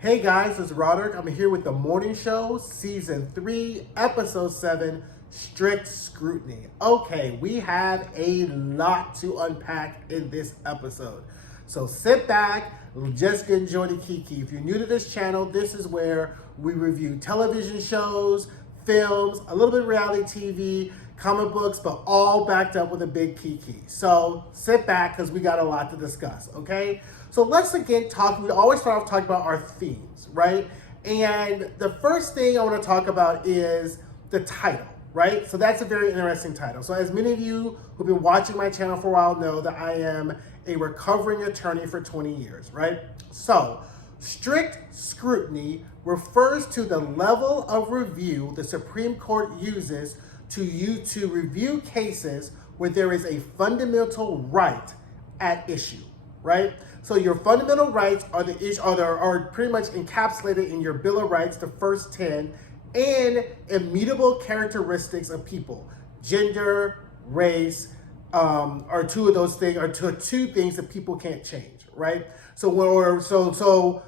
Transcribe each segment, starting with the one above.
Hey guys, it's Roderick. I'm here with the morning show, season 3, episode 7, Strict Scrutiny. Okay, we have a lot to unpack in this episode. So sit back, just enjoy the kiki. If you're new to this channel, this is where we review television shows, films, a little bit of reality TV, comic books, but all backed up with a big kiki. So sit back because we got a lot to discuss, okay? So let's again talk, we always start off talking about our themes, right? And the first thing I want to talk about is the title, right? So that's a very interesting title. So as many of you who've been watching my channel for a while know that I am a recovering attorney for 20 years, right? So strict scrutiny refers to the level of review the Supreme Court uses to review cases where there is a fundamental right at issue, right? So your fundamental rights are pretty much encapsulated in your Bill of Rights, the first 10, and immutable characteristics of people. Gender, race, are two of those things, are two things that people can't change, right? So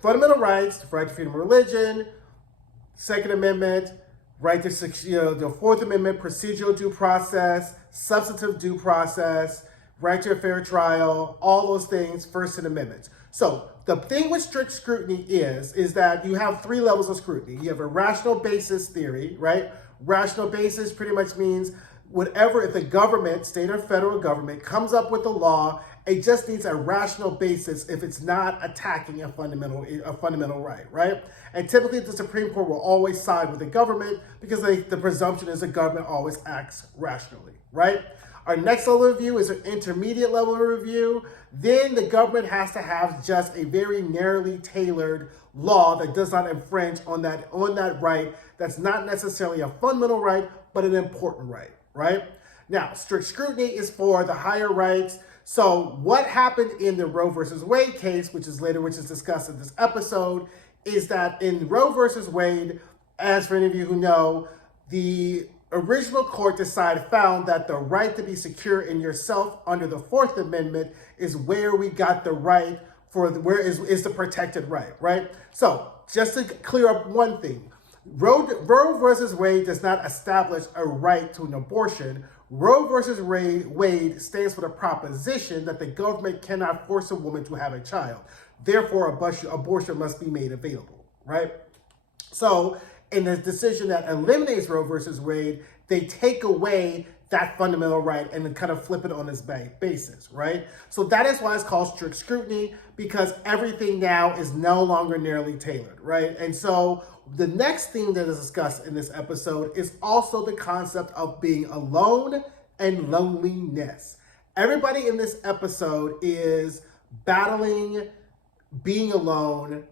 fundamental rights, right to freedom of religion, Second Amendment, right to the Fourth Amendment, procedural due process, substantive due process, right to a fair trial, all those things, First Amendment. So the thing with strict scrutiny is that you have 3 levels of scrutiny. You have a rational basis theory, right? Rational basis pretty much means whatever, if the government, state or federal government, comes up with a law, it just needs a rational basis if it's not attacking a fundamental right, right? And typically the Supreme Court will always side with the government because the presumption is the government always acts rationally, right? Our next level of review is an intermediate level of review. Then the government has to have just a very narrowly tailored law that does not infringe on that right. That's not necessarily a fundamental right, but an important right, right? Now, strict scrutiny is for the higher rights. So what happened in the Roe versus Wade case, which is discussed in this episode, is that in Roe versus Wade, as for any of you who know, the original court found that the right to be secure in yourself under the Fourth Amendment is where we got the right where is the protected right? So just to clear up one thing, Roe versus Wade does not establish a right to an abortion. Roe versus Wade stands for the proposition that the government cannot force a woman to have a child. Therefore, abortion must be made available, right? So in the decision that eliminates Roe versus Wade, they take away that fundamental right and then kind of flip it on its basis, right? So that is why it's called strict scrutiny, because everything now is no longer narrowly tailored, right? And so the next thing that is discussed in this episode is also the concept of being alone and loneliness. Everybody in this episode is battling being alone,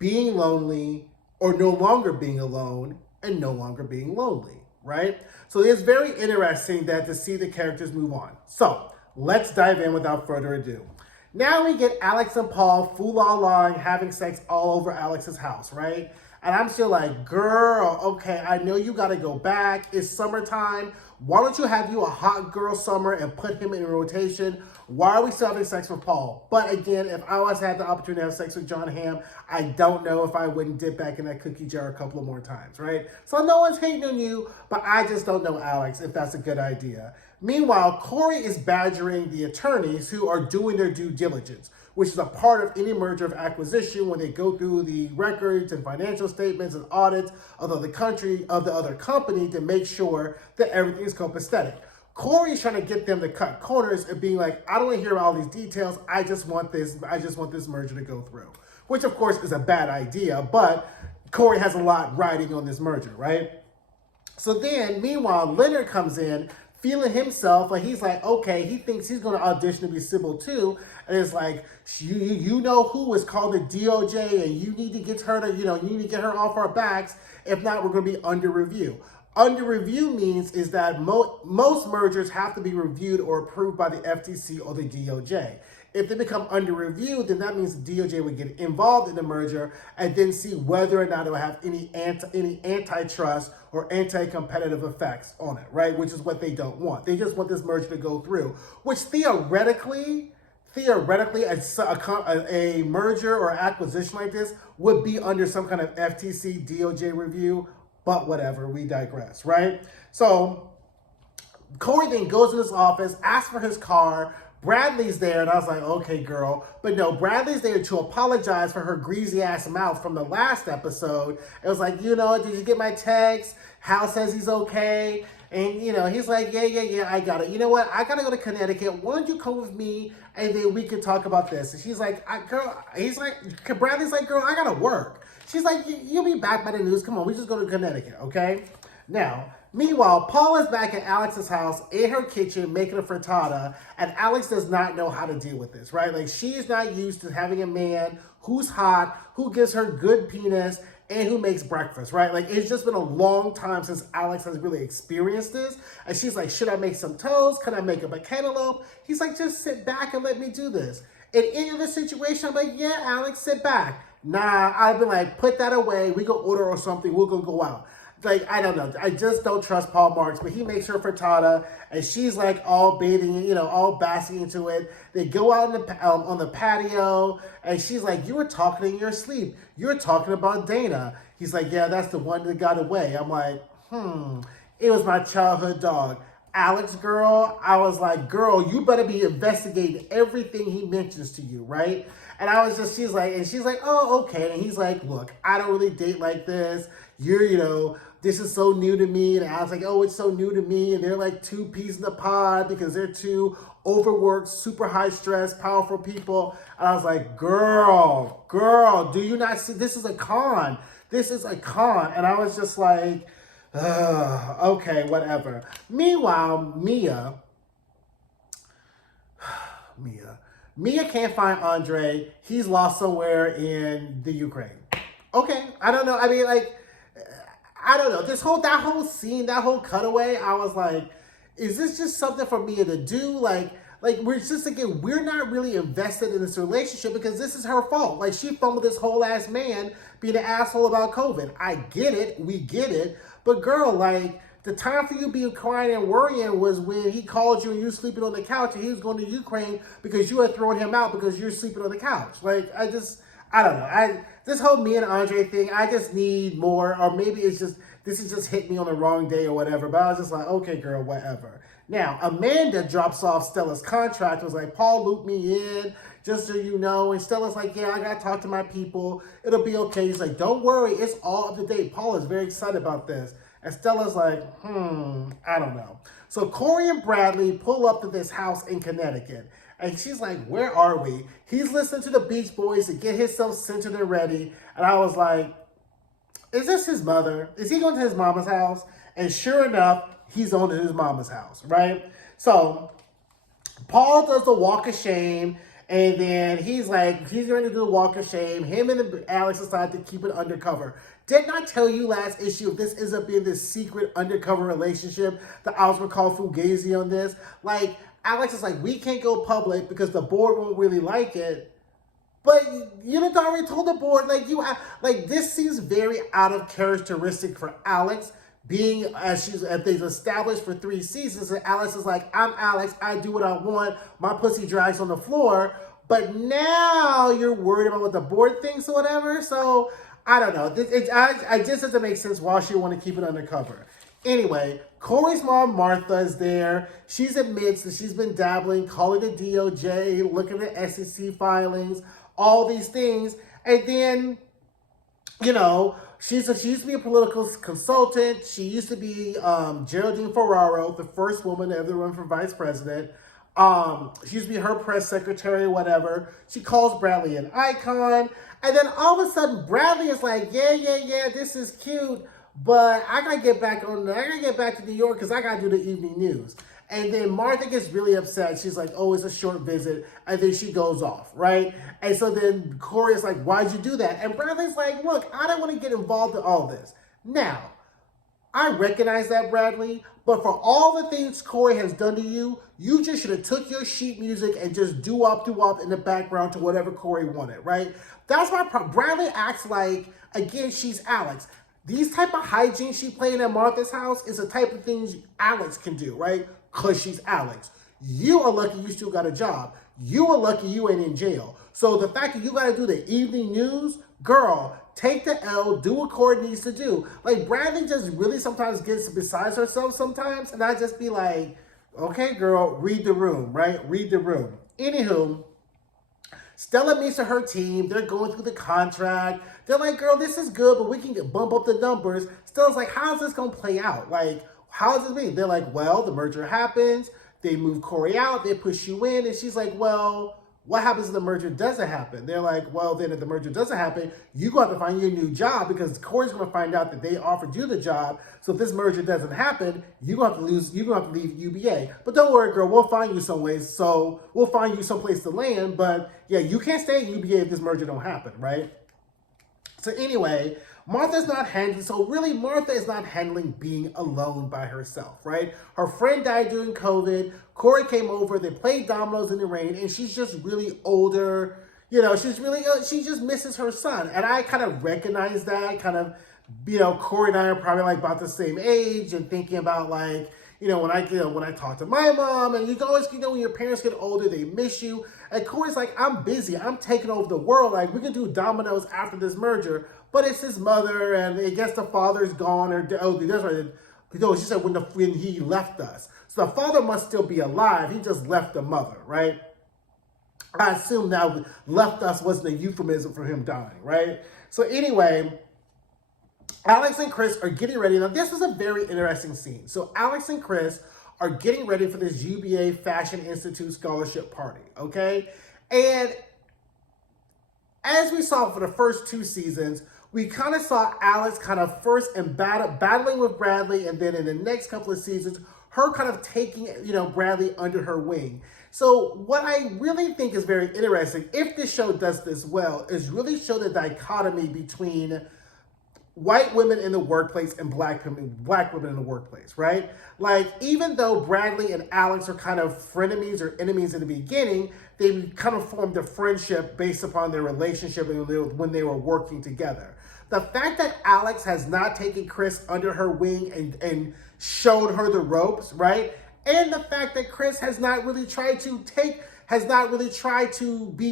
being lonely, or no longer being alone and no longer being lonely, right? So it's very interesting to see the characters move on. So let's dive in without further ado. Now we get Alex and Paul fool-la-la having sex all over Alex's house, right? And I'm still like, girl, okay, I know you gotta go back. It's summertime. Why don't you have you a hot girl summer and put him in rotation? Why are we still having sex with Paul? But again, if I was had the opportunity to have sex with John Hamm, I don't know if I wouldn't dip back in that cookie jar a couple of more times, right? So no one's hating on you, but I just don't know, Alex, if that's a good idea. Meanwhile, Cory is badgering the attorneys who are doing their due diligence, which is a part of any merger of acquisition when they go through the records and financial statements and audits of the other company to make sure that everything is copacetic. Cory is trying to get them to cut corners and being like, I don't want to hear all these details. I just want this merger to go through, which of course is a bad idea, but Cory has a lot riding on this merger, right? So then, meanwhile, Leonard comes in feeling himself, like he's like, okay, he thinks he's going to audition to be Sybil too, and it's like, you know who is called the DOJ, and you need to get her you need to get her off our backs. If not, we're going to be under review. Under review means is that most mergers have to be reviewed or approved by the FTC or the DOJ. If they become under review, then that means the DOJ would get involved in the merger and then see whether or not it will have any antitrust or anti-competitive effects on it, right? Which is what they don't want. They just want this merger to go through, which theoretically theoretically, a merger or acquisition like this would be under some kind of FTC DOJ review, but whatever, we digress, right? So Cory then goes in his office, asks for his car. Bradley's there, and I was like, okay, girl. But no, Bradley's there to apologize for her greasy ass mouth from the last episode. It was like, you know, did you get my text? Hal says he's okay. And, you know, he's like, yeah, I got it. You know what? I got to go to Connecticut. Why don't you come with me, and then we can talk about this? And she's like, Bradley's like, girl, I got to work. She's like, you'll be back by the news. Come on, we just go to Connecticut, okay? Now, meanwhile, Paul is back at Alex's house in her kitchen making a frittata, and Alex does not know how to deal with this, right? Like, she is not used to having a man who's hot, who gives her good penis, and who makes breakfast, right? Like, it's just been a long time since Alex has really experienced this. And she's like, should I make some toast? Can I make a cantaloupe? He's like, just sit back and let me do this. In any other situation, I'm like, yeah, Alex, sit back. Nah, I've been like, put that away. We go order or something. We're going to go out. Like, I don't know. I just don't trust Paul Marks, but he makes her frittata, and she's like all bathing, you know, all basking into it. They go out on the patio, and she's like, you were talking in your sleep. You were talking about Dana. He's like, yeah, that's the one that got away. I'm like, it was my childhood dog. Alex, girl, I was like, girl, you better be investigating everything he mentions to you, right? And she's like, oh, okay. And he's like, look, I don't really date like this. This is so new to me. And I was like, oh, it's so new to me. And they're like two peas in the pod because they're two overworked, super high stress, powerful people. And I was like, girl, do you not see? This is a con. This is a con. And I was just like, okay, whatever. Meanwhile, Mia can't find Andre. He's lost somewhere in the Ukraine. Okay, I don't know. I mean, like, I don't know. That whole scene, that whole cutaway, I was like, is this just something for Mia to do? Like we're not really invested in this relationship because this is her fault. Like, she fumbled this whole ass man being an asshole about COVID. I get it. We get it. But girl, like, the time for you being crying and worrying was when he called you and you were sleeping on the couch and he was going to Ukraine because you had thrown him out because you're sleeping on the couch. Like, I don't know. This whole me and Andre thing, I just need more, or maybe this is just hit me on the wrong day or whatever. But I was just like, okay, girl, whatever. Now, Amanda drops off Stella's contract, was like, Paul looped me in, just so you know. And Stella's like, yeah, I got to talk to my people. It'll be okay. He's like, don't worry. It's all up to date. Paul is very excited about this. And Stella's like, I don't know. So Cory and Bradley pull up to this house in Connecticut. And she's like, where are we? He's listening to the Beach Boys to get himself centered and ready. And I was like, is this his mother? Is he going to his mama's house? And sure enough, he's on to his mama's house, right? So Paul does the walk of shame. And then he's ready to do the walk of shame. Him and Alex decide to keep it undercover. Didn't I tell you last issue this ends up being this secret undercover relationship that I was going to call Fugazi on this? Like, Alex is like, we can't go public because the board won't really like it. But you know, already told the board, this seems very out of characteristic for Alex, being as they've established for 3 seasons. And Alex is like, I'm Alex, I do what I want, my pussy drags on the floor. But now you're worried about what the board thinks or whatever. So I don't know. I just doesn't make sense why she would want to keep it undercover. Anyway, Cory's mom, Martha, is there. She admits that she's been dabbling, calling the DOJ, looking at SEC filings, all these things. And then, you know, she used to be a political consultant. She used to be Geraldine Ferraro, the first woman to ever run for vice president. She used to be her press secretary, whatever. She calls Bradley an icon. And then all of a sudden, Bradley is like, yeah, this is cute. But I gotta get back to New York because I gotta do the evening news. And then Martha gets really upset. She's like, oh, it's a short visit. And then she goes off, right? And so then Cory is like, why'd you do that? And Bradley's like, look, I don't want to get involved in all this. Now, I recognize that, Bradley, but for all the things Cory has done to you, you just should have took your sheet music and just doo-wop in the background to whatever Cory wanted, right? That's my problem. Bradley acts like, again, she's Alex. These type of hijinks she playing at Martha's house is the type of things Alex can do, right? Because she's Alex. You are lucky you still got a job. You are lucky you ain't in jail. So the fact that you got to do the evening news, girl, take the L, do what Cory needs to do. Like, Bradley just really sometimes gets besides herself sometimes, and I just be like, okay, girl, read the room, right? Read the room. Anywho, Stella meets with her team. They're going through the contract. They're like, girl, this is good, but we can bump up the numbers. Stella's like, how's this going to play out? Like, how does this mean? They're like, well, the merger happens. They move Cory out. They push you in. And she's like, well, what happens if the merger doesn't happen? They're like, well, then if the merger doesn't happen, you're going to have to find you a new job because Cory's going to find out that they offered you the job. So if this merger doesn't happen, you're going to have to lose, you're going to have to leave UBA. But don't worry, girl, we'll find you some ways. So we'll find you someplace to land. But yeah, you can't stay at UBA if this merger don't happen, right? So anyway, Martha is not handling being alone by herself, right? Her friend died during COVID. Cory came over. They played dominoes in the rain, and she's just really older. You know, she just misses her son. And I kind of recognize that. Cory and I are probably like about the same age and thinking about like, when I talk to my mom, and you always, when your parents get older, they miss you. And Cory's like, I'm busy. I'm taking over the world. Like, we can do dominoes after this merger, but it's his mother, and I guess the father's gone, that's right. She said when he left us. So the father must still be alive. He just left the mother, right? I assume now left us wasn't a euphemism for him dying, right? So anyway, Alex and Chris are getting ready. Now, this is a very interesting scene. So Alex and Chris are getting ready for this UBA Fashion Institute scholarship party, okay? And as we saw for the first two seasons, we kind of saw Alex kind of first and battling with Bradley, and then in the next couple of seasons, her kind of taking, Bradley under her wing. So what I really think is very interesting, if this show does this well, is really show the dichotomy between white women in the workplace and black women in the workplace, right? Like, even though Bradley and Alex are kind of frenemies or enemies in the beginning, they kind of formed a friendship based upon their relationship when they were working together. The fact that Alex has not taken Chris under her wing and showed her the ropes, right? And the fact that Chris has not really tried to be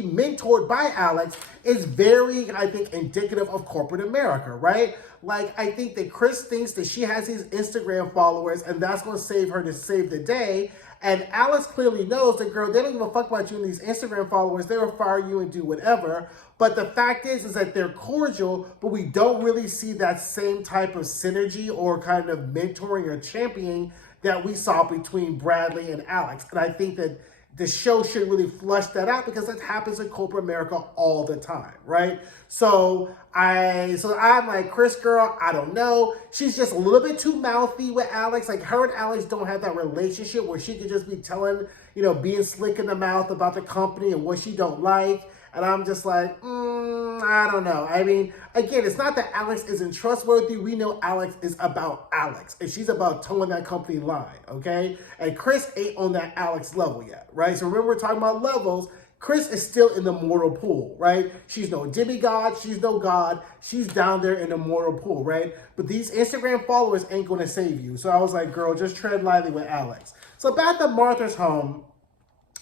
mentored by Alex is very, I think, indicative of corporate America, right? Like, I think that Chris thinks that she has these Instagram followers and that's going to save her to save the day. And Alex clearly knows that, girl, they don't give a fuck about you and these Instagram followers. They will fire you and do whatever. But the fact is that they're cordial, but we don't really see that same type of synergy or kind of mentoring or championing that we saw between Bradley and Alex. And I think that the show should really flush that out because it happens in corporate America all the time, right? So I'm like, Chris, girl, I don't know. She's just a little bit too mouthy with Alex. Like, her and Alex don't have that relationship where she could just be telling, being slick in the mouth about the company and what she don't like. And I'm just like, I don't know. I mean, again, it's not that Alex isn't trustworthy. We know Alex is about Alex, and she's about towing that company line, okay? And Chris ain't on that Alex level yet, right? So remember, we're talking about levels. Chris is still in the mortal pool, right? She's no demigod. She's no god. She's down there in the mortal pool, right? But these Instagram followers ain't going to save you. So I was like, girl, just tread lightly with Alex. So back at Martha's home,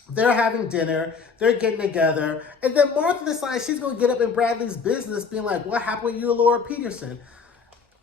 they're having dinner, they're getting together, and then Martha decides she's going to get up in Bradley's business being like, what happened with you and Laura Peterson?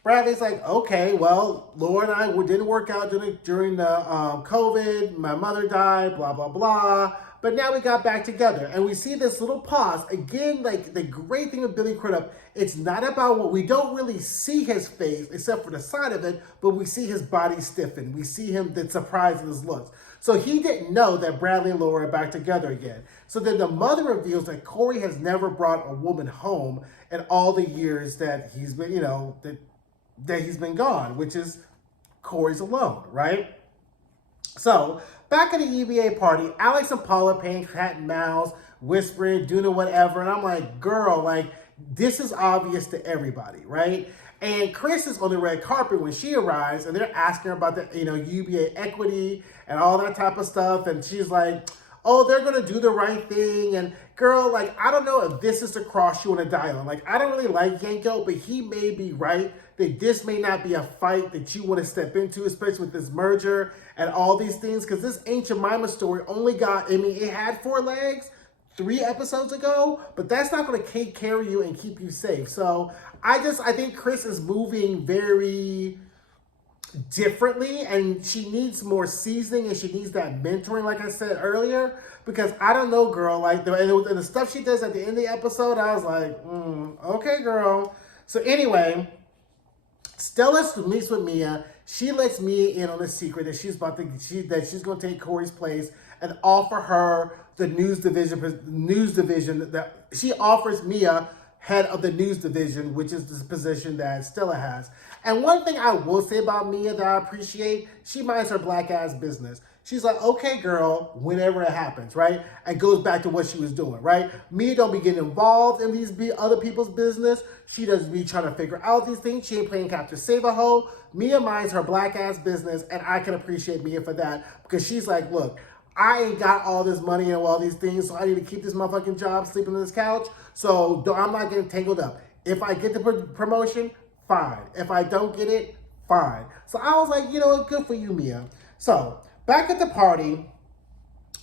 Bradley's like, okay, well, Laura and I didn't work out during the COVID, my mother died, blah, blah, blah, but now we got back together. And we see this little pause. Again, like, the great thing with Billy Crudup, it's not about what we don't really see his face, except for the side of it, but we see his body stiffen. We see him, the surprise in his looks. So he didn't know that Bradley and Laura are back together again. So then the mother reveals that Cory has never brought a woman home in all the years that he's been, that he's been gone, which is Cory's alone, right? So back at the UVA party, Alex and Paula playing cat and mouse, whispering, doing whatever. And I'm like, girl, like, this is obvious to everybody, right? And Chris is on the red carpet when she arrives, and they're asking her about the, UBA equity and all that type of stuff. And she's like, oh, they're going to do the right thing. And girl, like, I don't know if this is the cross you want to die on. Like, I don't really like Yanko, but he may be right that this may not be a fight that you want to step into, especially with this merger and all these things. Because this Ancient Mima story only got, I mean, it had 4 legs 3 episodes ago, but that's not going to carry you and keep you safe. So I think Chris is moving very differently, and she needs more seasoning, and she needs that mentoring, like I said earlier, because I don't know, girl, like the stuff she does at the end of the episode, I was like, okay, girl. So anyway, Stella meets with Mia. She lets Mia in on a secret that she's going to take Cory's place and offer her the news division that she offers Mia, head of the news division, which is the position that Stella has. And one thing I will say about Mia that I appreciate, she minds her black ass business. She's like, okay, girl, whenever it happens, right? And goes back to what she was doing, right? Mia don't be getting involved in these other people's business. She doesn't be trying to figure out these things. She ain't playing Captain Save-A-Ho. Mia minds her black ass business, and I can appreciate Mia for that, because she's like, look, I ain't got all this money and all these things, so I need to keep this motherfucking job, sleeping on this couch, so I'm not getting tangled up. If I get the promotion, fine. If I don't get it, fine. So I was like, you know what, good for you, Mia. So back at the party,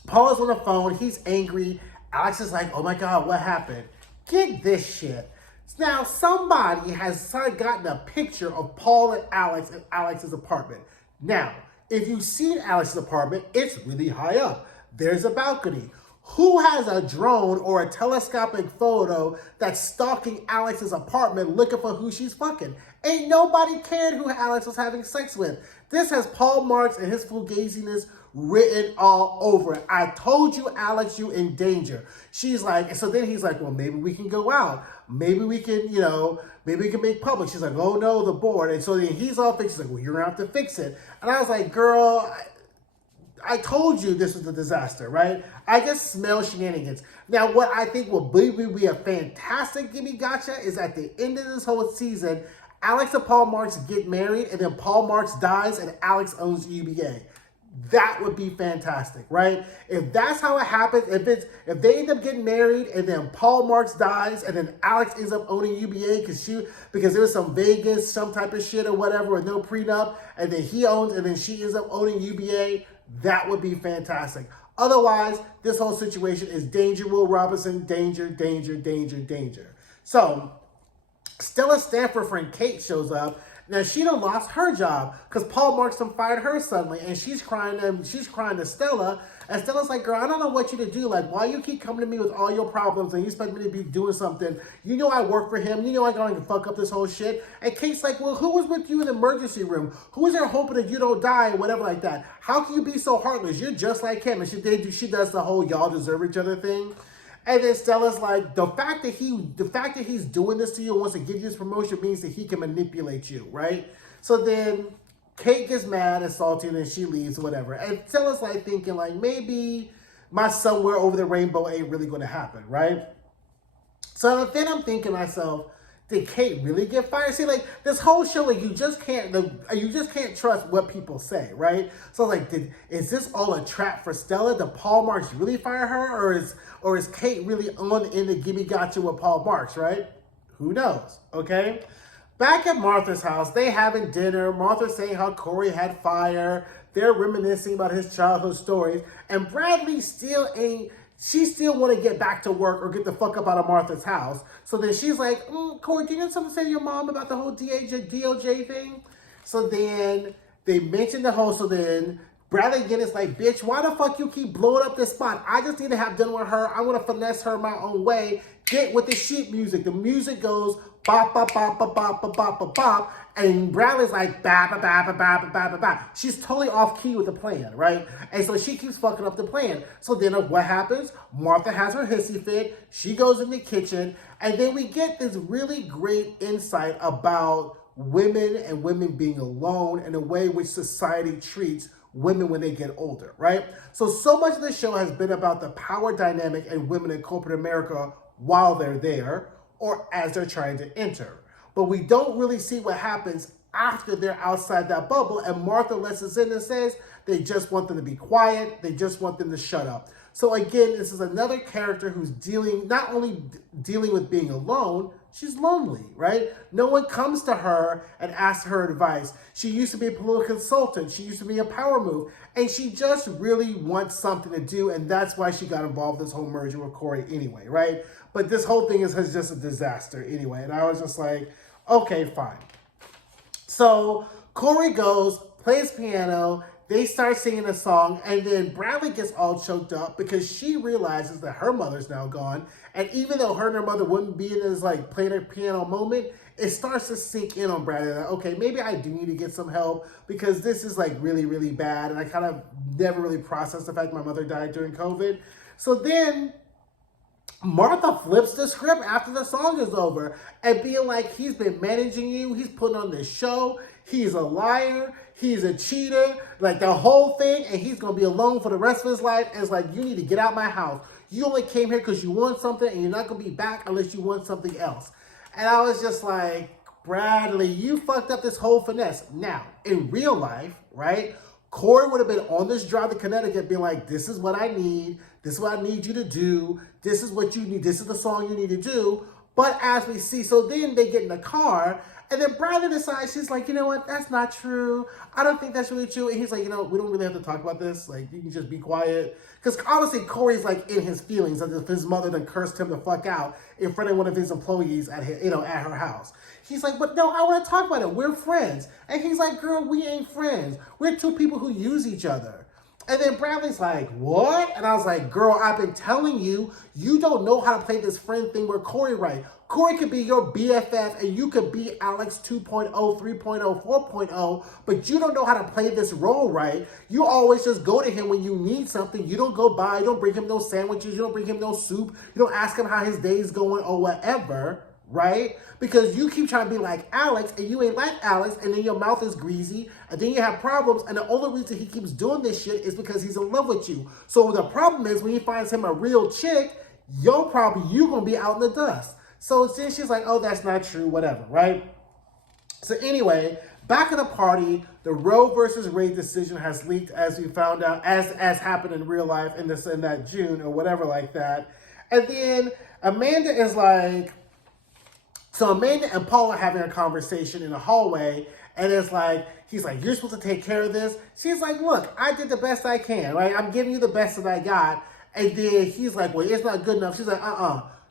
Paul is on the phone. He's angry. Alex is like, oh my God, what happened? Get this shit. Now, somebody has gotten a picture of Paul and Alex in Alex's apartment. Now, if you've seen Alex's apartment, it's really high up. There's a balcony. Who has a drone or a telescopic photo that's stalking Alex's apartment looking for who she's fucking? Ain't nobody cared who Alex was having sex with. This has Paul Marks and his fugaziness written all over it. I told you, Alex, you in danger. She's like, so then he's like, well, maybe we can go out. Maybe we can, maybe we can make public. She's like, oh no, the board. And so then he's all fixed. He's like, well, you're gonna have to fix it. And I was like, girl, I told you this was a disaster, right? I just smell shenanigans. Now, what I think will be a fantastic gimme gotcha is at the end of this whole season, Alex and Paul Marks get married, and then Paul Marks dies, and Alex owns UBA. That would be fantastic, right? If that's how it happens, if they end up getting married and then Paul Marks dies and then Alex ends up owning UBA because there was some Vegas, some type of shit or whatever with no prenup, and then he owns and then she ends up owning UBA, that would be fantastic. Otherwise, this whole situation is danger, Will Robinson, danger, danger, danger, danger. So, Stella's Stanford friend Kate shows up. Now, she done lost her job because Paul Marks done fired her suddenly, and she's crying to Stella, and Stella's like, girl, I don't know what you to do. Like, why you keep coming to me with all your problems and you expect me to be doing something? You know I work for him. You know I'm going to fuck up this whole shit. And Kate's like, well, who was with you in the emergency room? Who is there hoping that you don't die or whatever like that? How can you be so heartless? You're just like him. And she does the whole y'all deserve each other thing. And then Stella's like, the fact that he's doing this to you and wants to give you this promotion means that he can manipulate you, right? So then Kate gets mad and salty and then she leaves, whatever. And Stella's like thinking like, maybe my somewhere over the rainbow ain't really going to happen, right? So then I'm thinking to myself, did Kate really get fired? See, like this whole show, like you just can't trust what people say, right? So like, is this all a trap for Stella? Did Paul Marks really fire her, or is Kate really on in the gimme gotcha with Paul Marks, right? Who knows? Okay. Back at Martha's house, they having dinner. Martha's saying how Cory had fire. They're reminiscing about his childhood stories, and Bradley she still want to get back to work or get the fuck up out of Martha's house. So then she's like, Cory, do you have something to say to your mom about the whole DOJ thing? So then they mention the whole, so then Bradley again is like, bitch, why the fuck you keep blowing up this spot? I just need to have dinner with her. I want to finesse her my own way. Get with the sheet music. The music goes bop, bop, bop, bop, bop, bop, bop, bop, bop. And Bradley's like, bop, bop, bop, bop, bop, bop, bop, bop. She's totally off key with the plan, right? And so she keeps fucking up the plan. So then what happens? Martha has her hissy fit. She goes in the kitchen. And then we get this really great insight about women and women being alone and the way which society treats women when they get older, right? So much of the show has been about the power dynamic and women in corporate America while they're there or as they're trying to enter. But we don't really see what happens after they're outside that bubble. And Martha lets us in and says they just want them to be quiet. They just want them to shut up. So again, this is another character who's not only dealing with being alone, she's lonely, right? No one comes to her and asks her advice. She used to be a political consultant. She used to be a power move. And she just really wants something to do. And that's why she got involved in this whole merger with Cory anyway, right? But this whole thing is just a disaster anyway. And I was just like, okay, fine. So Cory goes, plays piano, they start singing a song, and then Bradley gets all choked up because she realizes that her mother's now gone. And even though her and her mother wouldn't be in this like playing her piano moment, it starts to sink in on Bradley that, okay, maybe I do need to get some help because this is like really, really bad. And I kind of never really processed the fact my mother died during COVID. So then Martha flips the script after the song is over and being like, he's been managing you, he's putting on this show, he's a liar, he's a cheater, like the whole thing, and he's gonna be alone for the rest of his life. And it's like, you need to get out of my house. You only came here because you want something, and you're not gonna be back unless you want something else. And I was just like, Bradley, you fucked up this whole finesse. Now, in real life, right, Cory would have been on this drive to Connecticut being like, this is what I need. This is what I need you to do. This is what you need. This is the song you need to do. But as we see, so then they get in the car, and then Bradley decides, she's like, you know what? That's not true. I don't think that's really true. And he's like, you know, we don't really have to talk about this. Like, you can just be quiet. Because obviously Cory's like in his feelings as if his mother done cursed him the fuck out in front of one of his employees at his, at her house. He's like, but no, I want to talk about it. We're friends. And he's like, girl, we ain't friends. We're two people who use each other. And then Bradley's like, what? And I was like, girl, I've been telling you, you don't know how to play this friend thing with Cory right. Cory could be your BFF and you could be Alex 2.0, 3.0, 4.0, but you don't know how to play this role right. You always just go to him when you need something. You don't go by, you don't bring him no sandwiches, you don't bring him no soup, you don't ask him how his day's going or whatever, right? Because you keep trying to be like Alex and you ain't like Alex, and then your mouth is greasy and then you have problems, and the only reason he keeps doing this shit is because he's in love with you. So the problem is when he finds him a real chick, you gonna be out in the dust. So then she's like, oh, that's not true, whatever, right? So anyway, back at the party, the Roe versus Wade decision has leaked, as we found out, as happened in real life in that June or whatever like that. And then Amanda is like, so Amanda and Paul are having a conversation in the hallway, and it's like, he's like, you're supposed to take care of this. She's like, look, I did the best I can, right? I'm giving you the best that I got. And then he's like, well, it's not good enough. She's like,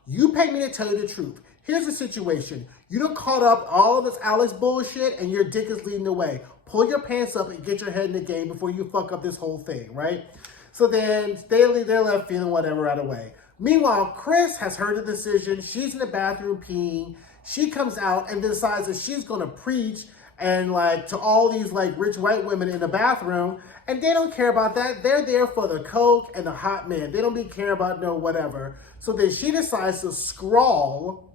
you pay me to tell you the truth. Here's the situation. You done caught up all of this Alex bullshit and your dick is leading the way. Pull your pants up and get your head in the game before you fuck up this whole thing, right? So then they're left feeling whatever right away. Meanwhile, Chris has heard the decision. She's in the bathroom peeing. She comes out and decides that she's going to preach and like to all these like rich white women in the bathroom. And they don't care about that. They're there for the coke and the hot men. They don't care about no whatever. So then she decides to scrawl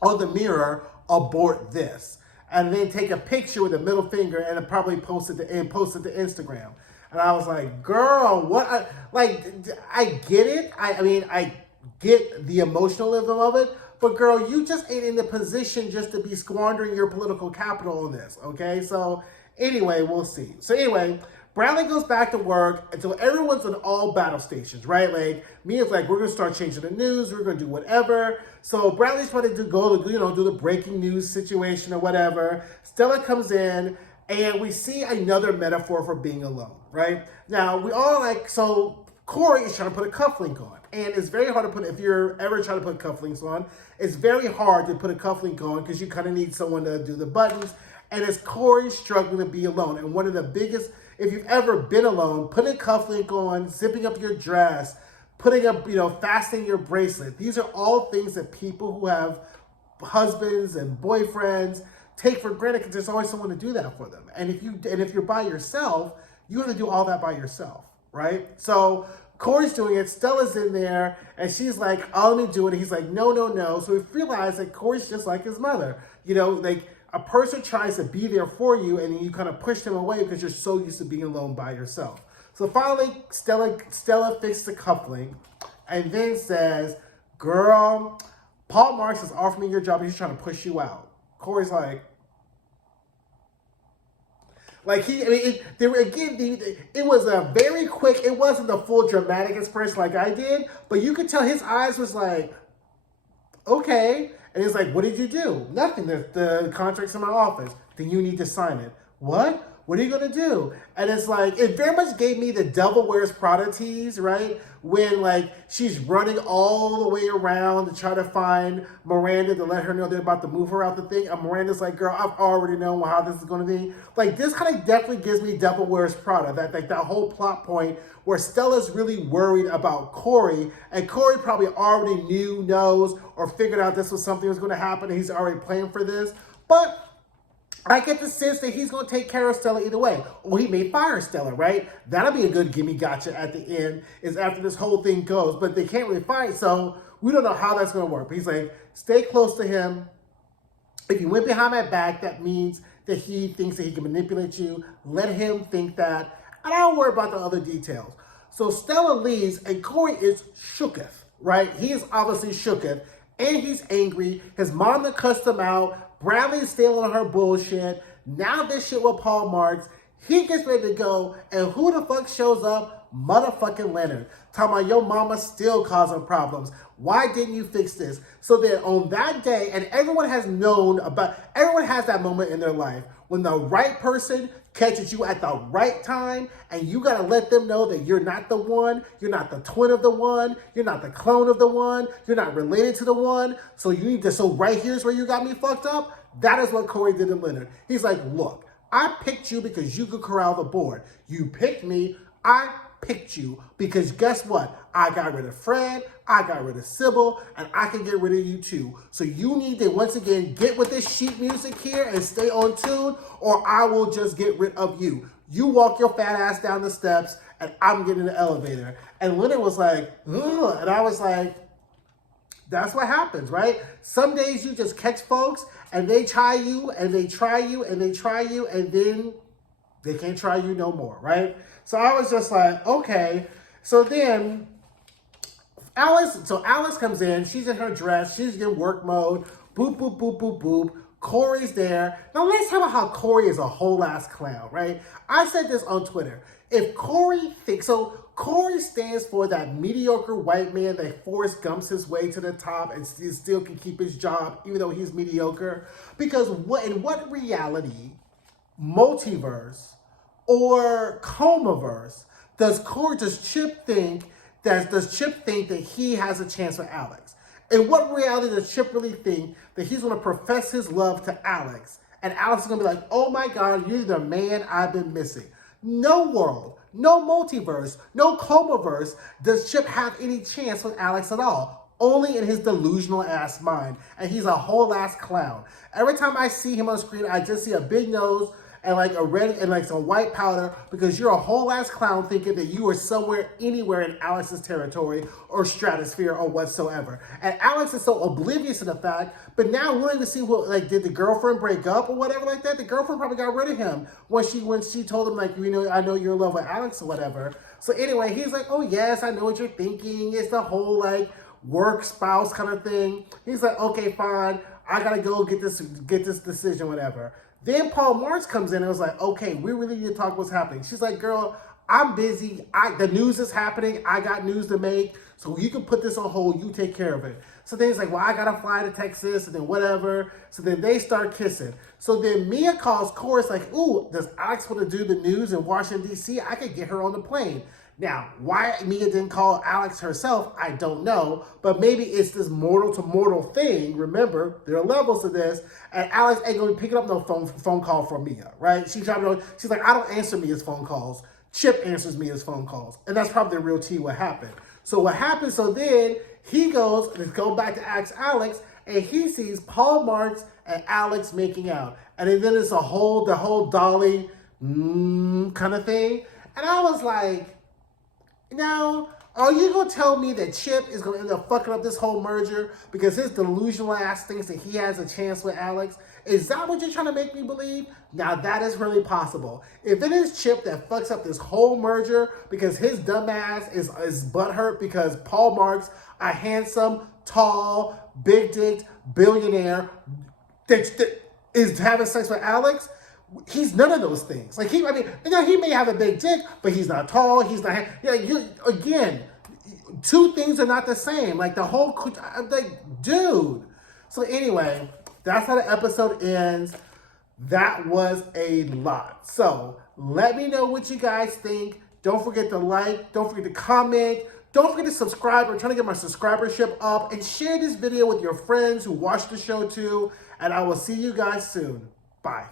on the mirror, abort this. And then take a picture with a middle finger and probably post it to Instagram. And I was like, girl, what? I get it. I get the emotionalism of it. But girl, you just ain't in the position just to be squandering your political capital on this, okay? So anyway, we'll see. So anyway, Bradley goes back to work until everyone's on all battle stations, right? Like, Mia's like, we're going to start changing the news. We're going to do whatever. So Bradley's trying to do the breaking news situation or whatever. Stella comes in, and we see another metaphor for being alone, right? Now, we all like, so Cory is trying to put a cufflink on. And it's very hard to put, if you're ever trying to put cufflinks on, it's very hard to put a cufflink on because you kind of need someone to do the buttons. And it's Cory struggling to be alone. And one of the biggest, if you've ever been alone, putting a cufflink on, zipping up your dress, putting up, fastening your bracelet. These are all things that people who have husbands and boyfriends take for granted because there's always someone to do that for them. And if you're by yourself, you have to do all that by yourself, right? So Cory's doing it, Stella's in there, and she's like, oh, let me do it. And he's like, no, no, no. So we realize that Cory's just like his mother. Like a person tries to be there for you, and then you kind of push them away because you're so used to being alone by yourself. So finally, Stella fixes the cufflink and then says, girl, Paul Marks is offering me your job and he's trying to push you out. Cory's like, Like I mean, it was a very quick. It wasn't the full dramatic expression like I did, but you could tell his eyes was like, okay. And he's like, what did you do? Nothing. The contract's in my office. Then you need to sign it. What? What are you going to do? And it's like, it very much gave me the Devil Wears Prada tease, right? When like she's running all the way around to try to find Miranda to let her know they're about to move her out the thing. And Miranda's like, girl, I've already known how this is going to be. Like this kind of definitely gives me Devil Wears Prada. That whole plot point where Stella's really worried about Cory, and Cory probably already knows, or figured out this was something that was going to happen, and he's already playing for this. But I get the sense that he's going to take care of Stella either way. Or he may fire Stella, right? That'll be a good gimme gotcha at the end, is after this whole thing goes. But they can't really fight, so we don't know how that's going to work. But he's like, stay close to him. If you went behind my back, that means that he thinks that he can manipulate you. Let him think that. And I don't worry about the other details. So Stella leaves, and Cory is shooketh, right? He is obviously shooketh, and he's angry. His mom that cussed him out. Bradley's still on her bullshit. Now this shit with Paul Marks. He gets ready to go, and who the fuck shows up? Motherfucking Leonard. Talking about your mama still causing problems. Why didn't you fix this? So then on that day, and everyone has that moment in their life when the right person catches you at the right time, and you gotta let them know that you're not the one, you're not the twin of the one, you're not the clone of the one, you're not related to the one, so you need to, so right here's where you got me fucked up. That is what Cory did to Leonard. He's like, look, I picked you because you could corral the board. You picked me, I picked you because guess what? I got rid of Fred, I got rid of Sybil, and I can get rid of you too. So you need to, once again, get with this sheet music here and stay on tune, or I will just get rid of you. You walk your fat ass down the steps, and I'm getting in the elevator. And Leonard was like, ugh. And I was like, that's what happens, right? Some days you just catch folks, and they try you, and they try you, and they try you, and then they can't try you no more, right? So I was just like, okay. So then Alice comes in. She's in her dress. She's in work mode. Boop, boop, boop, boop, boop. Cory's there. Now let's talk about how Cory is a whole ass clown, right? I said this on Twitter. If Cory thinks, so Cory stands for that mediocre white man that Forrest Gumps his way to the top and still can keep his job even though he's mediocre. Because in what reality, multiverse, or comaverse, does Chip think that he has a chance with Alex? In what reality does Chip really think that he's going to profess his love to Alex, and Alex is going to be like, oh my God, you're the man I've been missing? No world, no multiverse, no comaverse does Chip have any chance with Alex at all. Only in his delusional ass mind. And he's a whole ass clown. Every time I see him on screen, I just see a big nose and like a red and like some white powder, because you're a whole ass clown thinking that you are somewhere, anywhere in Alex's territory or stratosphere or whatsoever. And Alex is so oblivious to the fact, but now we don't even see what, like, did the girlfriend break up or whatever like that? The girlfriend probably got rid of him when she told him, like, you know, I know you're in love with Alex or whatever. So anyway, he's like, oh yes, I know what you're thinking. It's the whole like work spouse kind of thing. He's like, okay, fine. I gotta go get this decision, whatever. Then Paul Marks comes in and was like, okay, we really need to talk what's happening. She's like, girl, I'm busy. The news is happening. I got news to make. So you can put this on hold. You take care of it. So then he's like, well, I got to fly to Texas and then whatever. So then they start kissing. So then Mia calls Cory, like, ooh, does Alex want to do the news in Washington, D.C.? I could get her on the plane. Now, why Mia didn't call Alex herself, I don't know. But maybe it's this mortal to mortal thing. Remember, there are levels to this. And Alex ain't going to be picking up no phone call from Mia, right? She's like, I don't answer Mia's phone calls. Chip answers Mia's phone calls. And that's probably the real tea what happened. So then he goes, let's go back to ask Alex, and he sees Paul Marks and Alex making out. And then it's the whole Dolly kind of thing. And I was like, now, are you going to tell me that Chip is going to end up fucking up this whole merger because his delusional ass thinks that he has a chance with Alex? Is that what you're trying to make me believe? Now, that is really possible. If it is Chip that fucks up this whole merger because his dumb ass is butthurt because Paul Marks, a handsome, tall, big-dicked billionaire that is having sex with Alex, He's none of those things. Like he may have a big dick, but he's not tall. He's not. Again, two things are not the same. Like the whole, dude. So anyway, that's how the episode ends. That was a lot. So let me know what you guys think. Don't forget to like. Don't forget to comment. Don't forget to subscribe. I'm trying to get my subscribership up. And share this video with your friends who watch the show too. And I will see you guys soon. Bye.